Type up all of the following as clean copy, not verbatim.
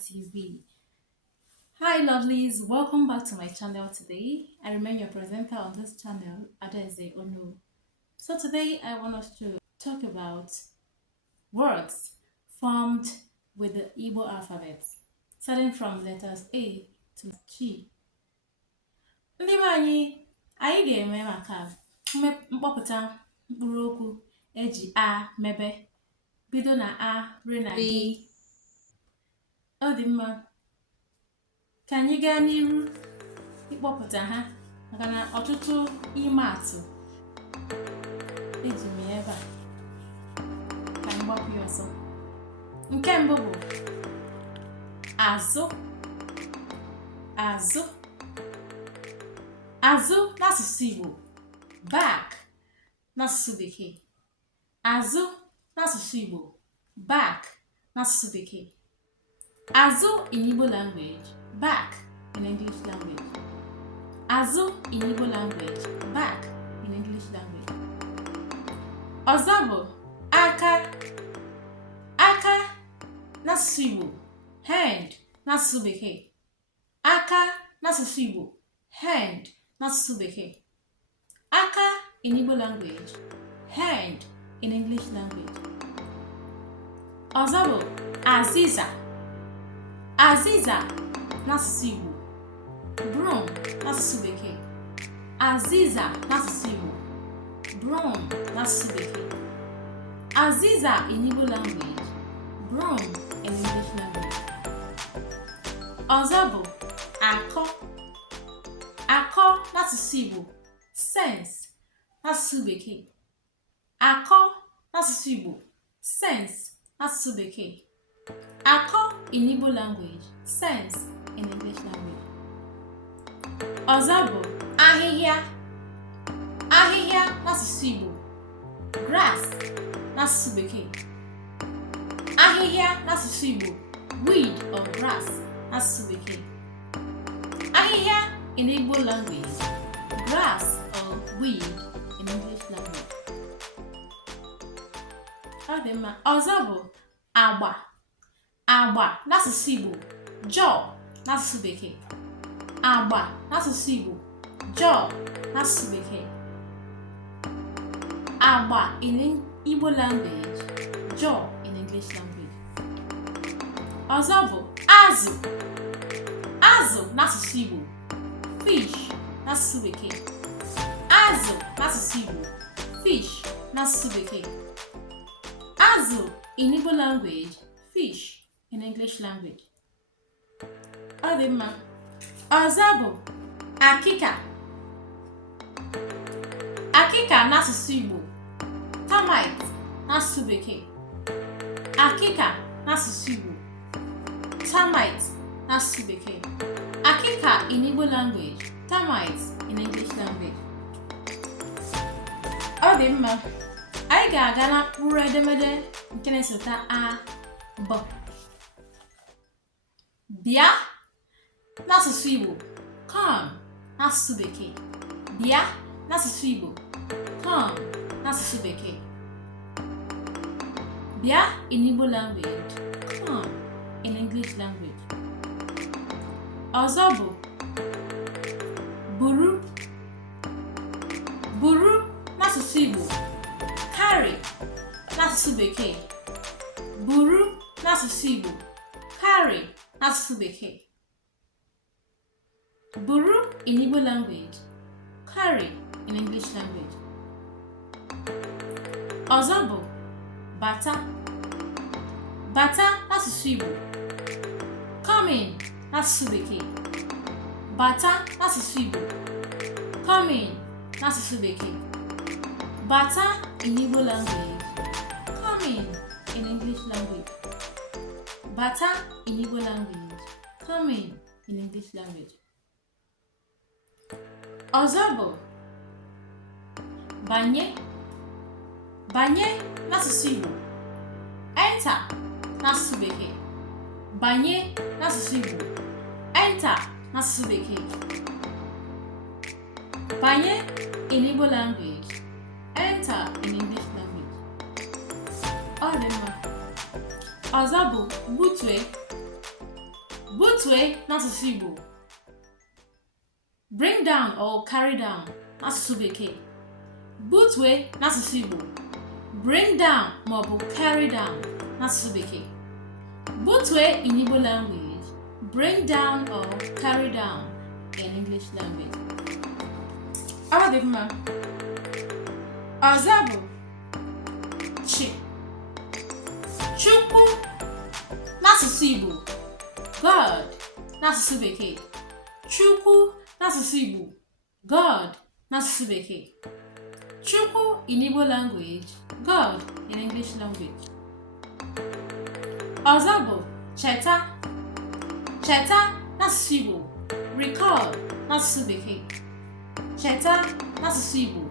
TV. Hi lovelies, welcome back to my channel today. I remain your presenter on this channel, Adeze Onu. So today I want us to talk about words formed with the Igbo alphabet, starting from letters A to G. Ndị be anyị ga-eme maka mkpọpụta mkpụrụ okwu eji A mebe, bido na A ruo na G. Ọ dị mma ka anyị gaa n'iru ịkpọpụta ha maka na ọtụtụ ime atụ eji m ya ebe a ka anyị gbapụ ya ọsọ. Nke mbụ bụ azụ. Azụ azụ n'asụsụ Igbo, back n'asụsụ Bekee. Azụ n'asụsụ Igbo, back n'asụsụ Bekee. Azụ in Igbo language, back in English language. Azụ in Igbo language, back in English language. Ọzọ bụ aka. Aka n'asụsụ Igbo, hand n'asụsụ Bekee. Aka n'asụsụ Igbo, hand n'asụsụ Bekee. Aka in Igbo language, hand in English language. Ọzọ bụ azịza. Azịza n'asụsụ Igbo, broom n'asụsụ Bekee. Azịza n'asụsụ Igbo, broom n'asụsụ Bekee. Azịza in Igbo language, broom in English language. Ọzọ bụ akọ. Akọ n'asụsụ Igbo, sense n'asụsụ Bekee. Akọ n'asụsụ Igbo, sense n'asụsụ Bekee. Akọ in Igbo language, sense in English language. Ọzọ bụ ahịhịa. Ahịhịa n'asụsụ Igbo, grass n'asụsụ Bekee. Ahịhịa n'asụsụ Igbo, weed or grass n'asụsụ Bekee. Ahịhịa in Igbo language, grass or weed in English language. Ọ dị mma. Ọzọ bụ agba. Agba n'asụsụ Igbo, jaw n'asụsụ Bekee. Agba n'asụsụ Igbo, jaw n'asụsụ Bekee. Agba in Igbo language, jaw in English language. Ọzọ bụ azụ. Azụ n'asụsụ Igbo, fish n'asụsụ Bekee. Azụ n'asụsụ Igbo, fish n'asụsụ Bekee. Azụ in Igbo language, fish in English language. Ọ dị mma. Ọzọ bụ akịka. Akịka n'asụsụ Igbo, termite n'asụsụ Bekee. Akịka n'asụsụ Igbo, termite n'asụsụ Bekee. Akịka in Igbo language, termite in English language. Ọ dị mma. Anyị ga-aga na mkpụrụ edemede nke na-esota a, b. Bịa n'asụsụ Igbo, come n'asụsụ Bekee. Bịa n'asụsụ Igbo, come n'asụsụ Bekee. Bịa in Igbo language, come in English language. Ọzọ bụ buru. Buru n'asụsụ Igbo, carry n'asụsụ Bekee. Buru n'asụsụ Igbo, carry n'asụsụ Bekee. Buru in Igbo language, carry in English language. Ọzọ bụ bata. Bata n'asụsụ Igbo, come in n'asụsụ Bekee. Bata n'asụsụ Igbo, come in n'asụsụ Bekee. Bata in Igbo language, come in English language. Bata in Igbo language, come in English language. Ọzọ bụ banye. Banye n'asụsụ Igbo, enter n'asụsụ Bekee. Banye n'asụsụ Igbo, enter n'asụsụ Bekee. Banye in Igbo language, enter in English language. Ọ dị mma. Ọzọ bụ butue. Butue n'asụsụ Igbo. Bring down or carry down n'asụsụ Bekee. Butue n'asụsụ Igbo. Bring down maọbụ carry down n'asụsụ Bekee. Butue in Igbo language. Bring down or carry down in English language. Ọ dị mma. Ọzọ bụ Chi. Chukwu n'asụsụ Igbo. God n'asụsụ Bekee. Chukwu n'asụsụ Igbo. God n'asụsụ Bekee. Chukwu in Igbo language. God in English language. Ọzọ bụ Cheta. Cheta n'asụsụ Igbo. Recall n'asụsụ Bekee. Cheta n'asụsụ Igbo.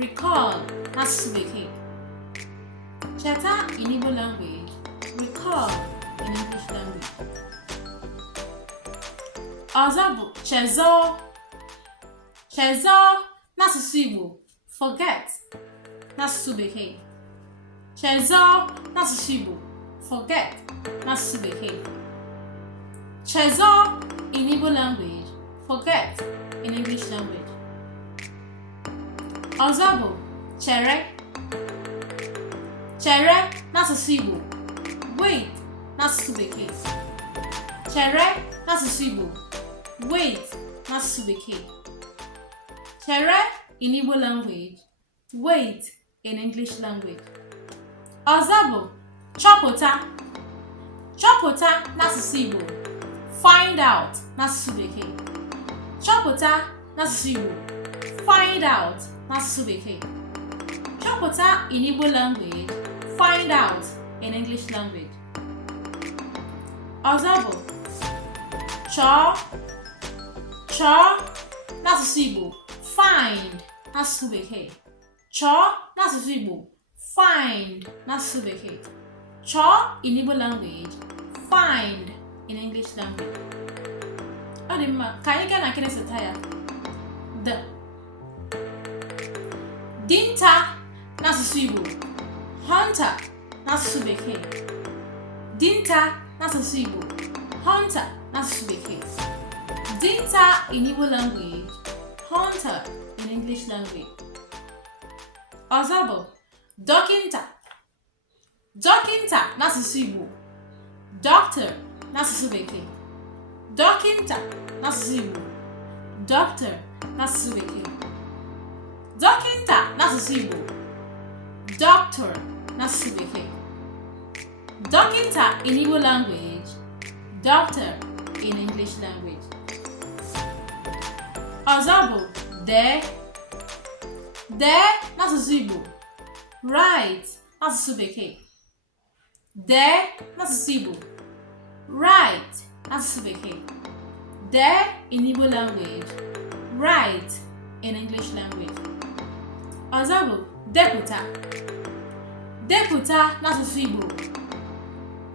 Recall n'asụsụ Bekee. Cheta in Igbo language. Recall in English language. Ọzọ bụ Chezọọ. Chezọọ n'asụsụ Igbo. Forget n'asụsụ Bekee. Chezọọ n'asụsụ Igbo. Forget n'asụsụ Bekee. Chezọọ in Igbo language. Forget in English language. Ọzọ bụ Chere. Chere n'asụsụ Igbo. Wait n'asụsụ Bekee. Chere n'asụsụ Igbo. Wait n'asụsụ Bekee. Chere in Igbo language. Wait in English language. Ọzọ bụ Chọpụta. Chọpụta n'asụsụ Igbo. Find out n'asụsụ Bekee. Chọpụta n'asụsụ Igbo. Find out n'asụsụ Bekee. Chọpụta in Igbo language. Find out in English language. Ọzọ bụ Chọọ. Chọọ n'asụsụ Igbo. Find n'asụsụ Bekee. Chọọ n'asụsụ Igbo. Find n'asụsụ Bekee. Chọọ in Igbo language. Find in English language. Ọ dị mma, ka anyị gaa na nke na-esote ya. Dinta n'asụsụ Igbo. Hunter n'asụsụ Bekee. Dinta n'asụsụ Igbo. Hunter n'asụsụ Bekee. Dinta in Igbo language. Hunter in English language. Ọzọ bụ Dọkịnta. Dọkịnta n'asụsụ Igbo. Doctor n'asụsụ Bekee. Dọkịnta n'asụsụ Igbo. Doctor n'asụsụ Bekee. Dọkịnta n'asụsụ Igbo. Doctor n'asụsụ Bekee. Dọkịnta in Igbo language. Doctor in English language. Ọzọ bụ Dee. Dee n'asụsụ Igbo. Write n'asụsụ Bekee. Dee n'asụsụ Igbo. Write n'asụsụ Bekee. Dee in Igbo language. Write in English language. Ọzọ bụ Depụta. Depụta n'asụsụ Igbo.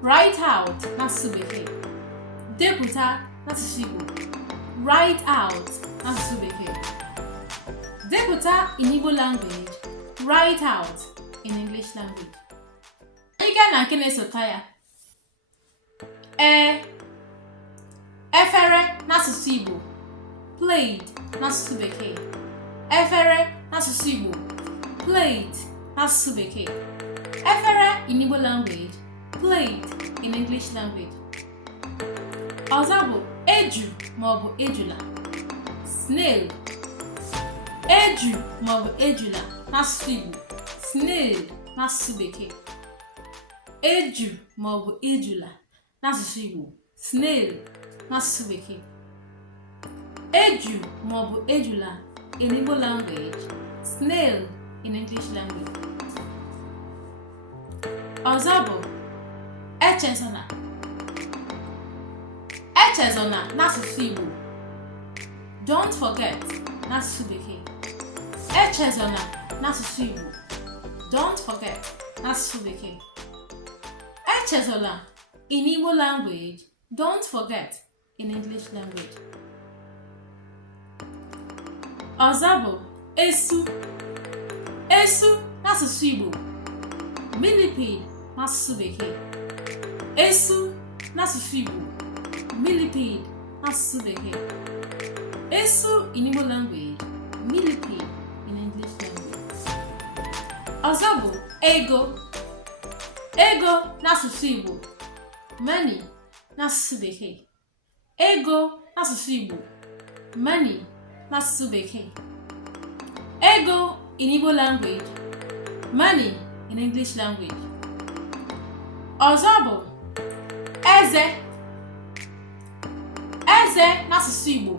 Write out n'asụsụ Bekee. Depụta n'asụsụ Igbo. Write out n'asụsụ Bekee. Depụta in Igbo language. Write out in English language. Anyị gaa na nke na-esota ya. Efere n'asụsụ Igbo. Plate n'asụsụ Bekee. Efere n'asụsụ Igbo. Plate n'asụsụ Bekee. Efere in Igbo language. Plate in English language. Ọzọ bụ Eju maọbụ ejula. Snail. Eju maọbụ ejula n'asụsụ Igbo. Snail n'asụsụ Bekee. Eju maọbụ ejula n'asụsụ Igbo. Snail n'asụsụ Bekee. Eju maọbụ ejula in Igbo language. Snail in English language. Ọzọ bụ Echezona. Echezona n'asụsụ Igbo. Don't forget n'asụsụ Bekee. Echezona n'asụsụ Igbo. Don't forget n'asụsụ Bekee. Echezona in Igbo language. Don't forget in English language. Ọzọ bụ Esu. Esu n'asụsụ Igbo. Millipede n'asụsụ Bekee. Esu n'asụsụ Igbo. millipede n'asụsụ bekee. Esu in Igbo language, millipede in English language. Ọzọ bụ ego. Ego n'asụsụ Igbo, money n'asụsụ bekee. Ego n'asụsụ Igbo, money n'asụsụ bekee. Ego in Igbo language, money in English language. Ọzọ bụ eze. Eze n'asụsụ Igbo,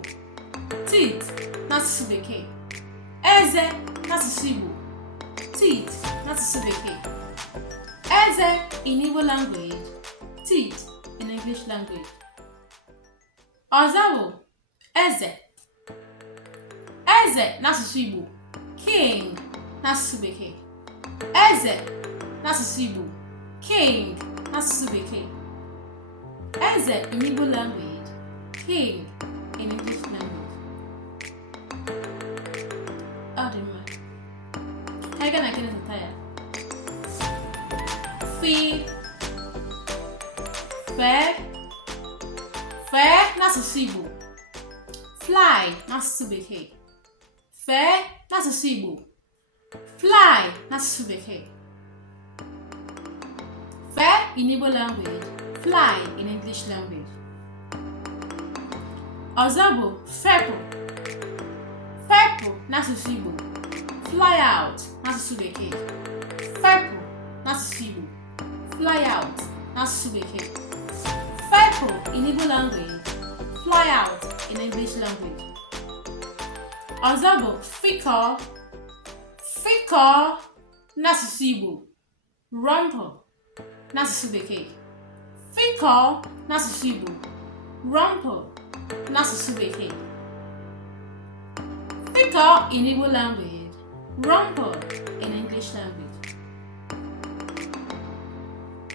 teeth n'asụsụ bekee. Eze n'asụsụ Igbo, teeth n'asụsụ bekee. Eze in Igbo language, teeth in English language. Ọzọ bụ eze. Eze n'asụsụ Igbo, king n'asụsụ bekee. Eze n'asụsụ Igbo, king n'asụsụ bekee. Eze in Igbo language, king in English language. Ọ dị mma. Anyị ga na keneta ya. Fi, fe, fe n'asụsụ Igbo, fly n'asụsụ bekee. Fe n'asụsụ Igbo, fly n'asụsụ bekee. Fe in Igbo language, fly in English language. Ọzọ bụ fepụ. Fepụ n'asụsụ Igbo, fly out n'asụsụ bekee. Fepụ n'asụsụ Igbo, fly out n'asụsụ bekee. Fepụ in Igbo language, fly out in English language. Ọzọ bụ fikọ. Fikọ n'asụsụ Igbo, rumple n'asụsụ bekee. Fikọ n'asụsụ Igbo, rumple n'asụsụ bekee. Fikọ in Igbo language, rumple in English language.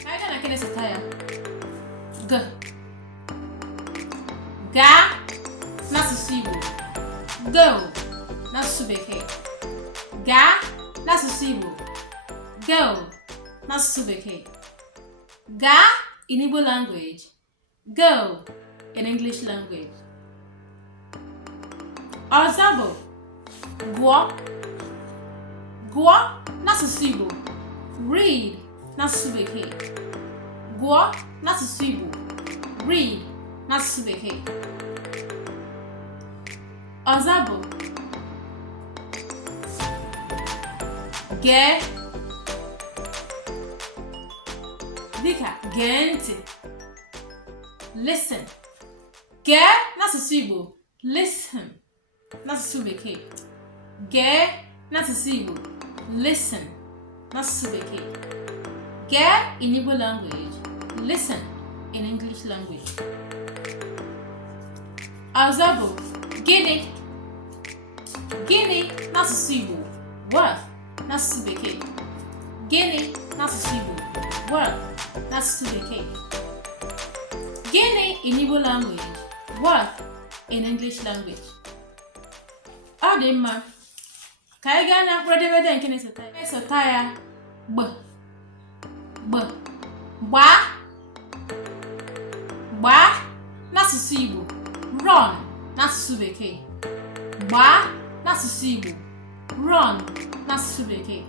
Anyị ga na keneseta ya. G. Ga n'asụsụ Igbo, go n'asụsụ bekee. Ga n'asụsụ Igbo, go n'asụsụ bekee. Ga in Igbo language, go in English language. Ọzọ bụ gụọ. Gụọ n'asụsụ Igbo, read n'asụsụ bekee. Gụọ n'asụsụ Igbo, read n'asụsụ bekee. Ọzọ bụ gee. Dịka gee ntị, listen. Gee n'asụsụ Igbo, listen n'asụsụ bekee. Gee n'asụsụ Igbo, listen n'asụsụ bekee. Gee in Igbo language, listen in English language. Ọzọ bụ gịnị. Gịnị n'asụsụ Igbo, what n'asụsụ bekee. Gịnị n'asụsụ Igbo, what n'asụsụ bekee. Gịnị in Igbo language, what in English language. Ọ dị mma. Ka anyị gaa na mkpụrụ edemede nke na-esota ya. Gb. Gb. Gbaa. Gbaa n'asụsụ Igbo, run n'asụsụ bekee. Gbaa n'asụsụ Igbo, run n'asụsụ bekee.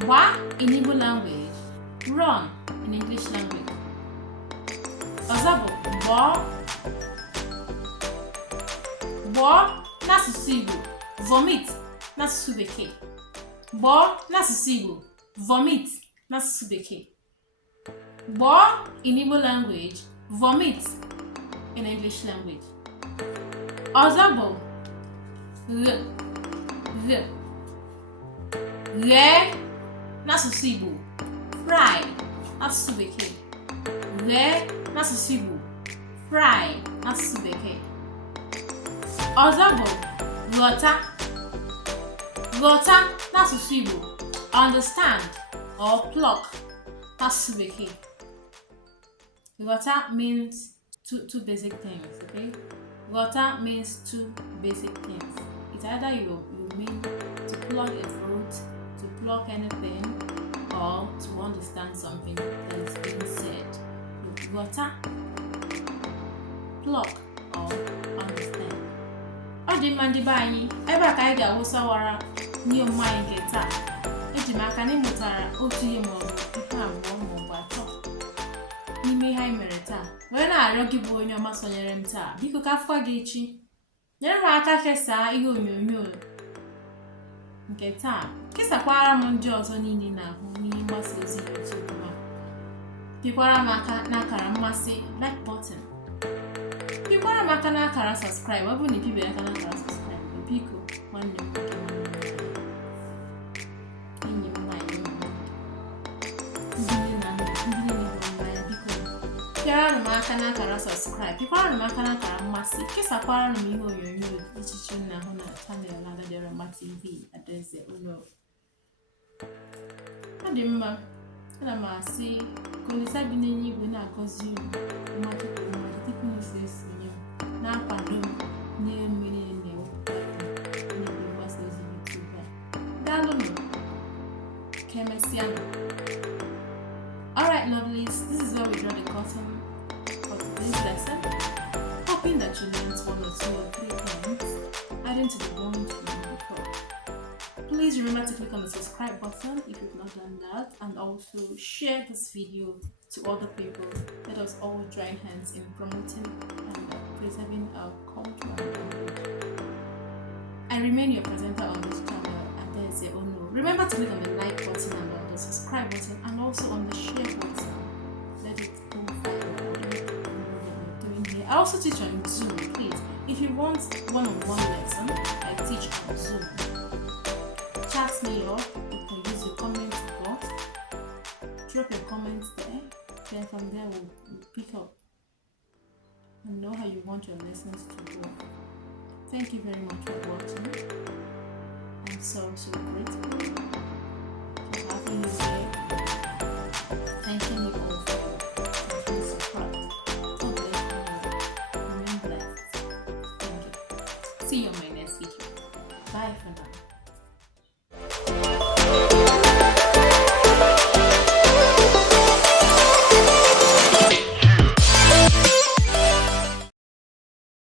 Gbaa in Igbo language, run in English language. Ọzọ bụ gbọọ. Gbọọ n'asụsụ Igbo, vomit n'asụsụ bekee. Gbọọ n'asụsụ Igbo, vomit n'asụsụ bekee. Gbọọ in Igbo language, vomit in English language. Ọzọ bụ ghe. Ghe. Ghee n'asụsụ Igbo, fry n'asụsụ bekee. Ghee n'asụsụ Igbo, fry n'asụsụ bekee. Ọzọ bụ ghọta. Ghọta n'asụsụ Igbo, understand or pluck n'asụsụ bekee. Ghọta means two basic things, okay? Ghọta means two basic things. It's either you mean to pluck a fruit, to pluck anything, or to understand something that is being said. Ghọta unblock or understand. Ọ dị mma ndị be anyị, ebe a ka anyị ga-awụsawara nye omume anyị nke taa. Eji m aka na ị mụtara otu ihe maọbụ ihe abụọ maọbụ atọ n'ime ihe anyị mere taa. Wee na-arịọ gị bụ onye ọma sonyere m taa, biko ka afọ gị echi nyere m aka kesaa ihe onyonyo nke taa, kesakwara m ndị ọzọ niile na-ahụ n'ihe mgbasa ozi YouTube ha. Pịkwara m aka n'akara mmasị like button, pịkwara m aka n'akara subscribe. Ọ bụrụ na ịpịbere aka n'akara subscribe, biko nwanne m nwoke, enyi m nwaanyị, ndị niile hụrụ n'anya, biko pịara m aka n'akara subscribe, pịkwara m aka n'akara mmasị, kesakwara m ihe onyonyo echiche m na-ahụ na chanel Adadioroma TV Adaeze ụlọ. Ọ dị mma, ana m asị ka Olisa bi n'eluigwe na-agọzi unu mmadụ tupu n'isi esonye m na-akwado m n'ihe mmiri na-ewepụta n'igwe mgbasa ozi YouTube a. Daalụnụ, ka emesịa. Alright lovelies, this is where we draw the curtain for today's lesson, hoping that you learned 1 or 2 or 3 points adding to the ones you learned before. Please remember to click on the subscribe button if you've not done that, and also share this video to other people. Let us all join hands in promoting and preserving our culture and language. I remain your presenter on this channel, Adaeze Ono. Remember to click on the like button and on the subscribe button, and also on the share button. Let it go viral. Doing here. I also teach on Zoom, please. If you want one-on-one lesson, I teach on Zoom. Chat me up. You can use the comment box. Drop your comments there. Then from there we'll pick up and know how you want your lessons to go. Thank you very much for watching. I'm so grateful for having you here. Thanking you all for being support. God bless you all. Remain blessed. Thank you. See you on my next video. Bye for now.